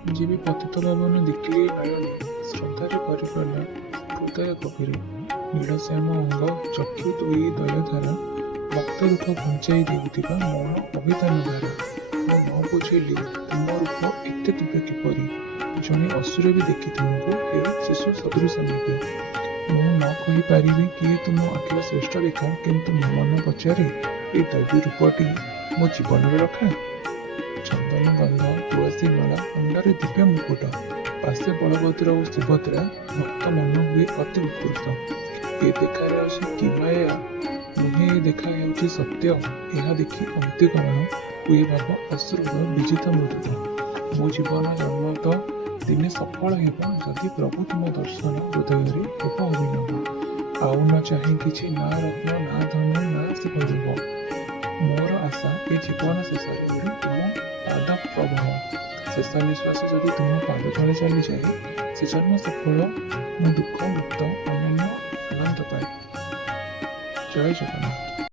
ଯେବେ ପତିତ ପାବନ ଦେଖିଲେ ନୟନେ, ଶ୍ରଦ୍ଧାରେ ପରିପୂର୍ଣ୍ଣ ହୃଦୟ ଗଭୀରେ। ନୀଳଶ୍ୟାମ ଅଙ୍ଗ ଚକ୍ଷୁ ଦୁଇ ଦୟଧାରା, ଭକ୍ତ ଦୁଃଖ ଘୁଞ୍ଚାଇ ଦେଉଥିବା ମୌନ ଅଭିଧାନ ଧାରା। ମୁଁ ନ ବୁଝିଲି ତୁମ ରୂପ ଏତେ ଦିବ୍ୟ କିପରି, ଜଣେ ଅସୁର ବି ଦେଖି ତୁମକୁ ହେଉ ଶିଶୁ ସଦୃଶ ନିବ୍ୟ। ମୁଁ ନ କହିପାରିବି କିଏ ତୁମ ଆଖିର ଶ୍ରେଷ୍ଠ ଦେଖା, କିନ୍ତୁ ମୋ ମନ ପଚାରେ ଏ ଦୈବୀ ରୂପଟି ମୋ ଜୀବନରେ ରଖା। ଚନ୍ଦନ ଗନ୍ଧ ତୁଳସୀ ମାଳା, ମୁଣ୍ଡରେ ଦିବ୍ୟ ମୁକୁଟ, ପାଶେ ବଳଭଦ୍ର ଓ ସୁଭଦ୍ରା, ଭକ୍ତ ମନ ହୁଏ ଅତି ଉତ୍କୃଷ୍ଟ। ଏ ଦେଖାରେ ଅଛି କି ମାୟା, ନୁହେଁ ଏ ଦେଖା ହେଉଛି ସତ୍ୟ। ଏହା ଦେଖି ଅନ୍ତିକରଣ ହୁଏ ଭାବ ଅଶ୍ରୁର ବିଜିତ ମୃଦୁତ। ମୋ ଜୀବନ ଜନ୍ମ ତ ଦିନେ ସଫଳ ହେବ, ଯଦି ପ୍ରଭୁ ତୁମ ଦର୍ଶନ ହୃଦୟରେ ହେବ ଅଭିନବ। ଆଉ ନ ଚାହେଁ କିଛି, ନା ରତ୍ନ ନା ଧନ ନା ସେ ଭୈରବ। ମୋର ଆଶା ଏ ଜୀବନ ଶେଷରେ ବି ତୁମ ପାଦ ପ୍ରଭାବ। ଶେଷ ନିଶ୍ୱାସ ଯଦି ତୁମ ପାଦ ତଳେ ଚାଲିଯାଏ, ସେ ଜନ୍ମ ସଫଳ, ମୁଁ ଦୁଃଖ ମୁକ୍ତ ଅନନ୍ୟ ଆନନ୍ଦ ପାଏ। ଜୟ ଜଗନ୍ନାଥ।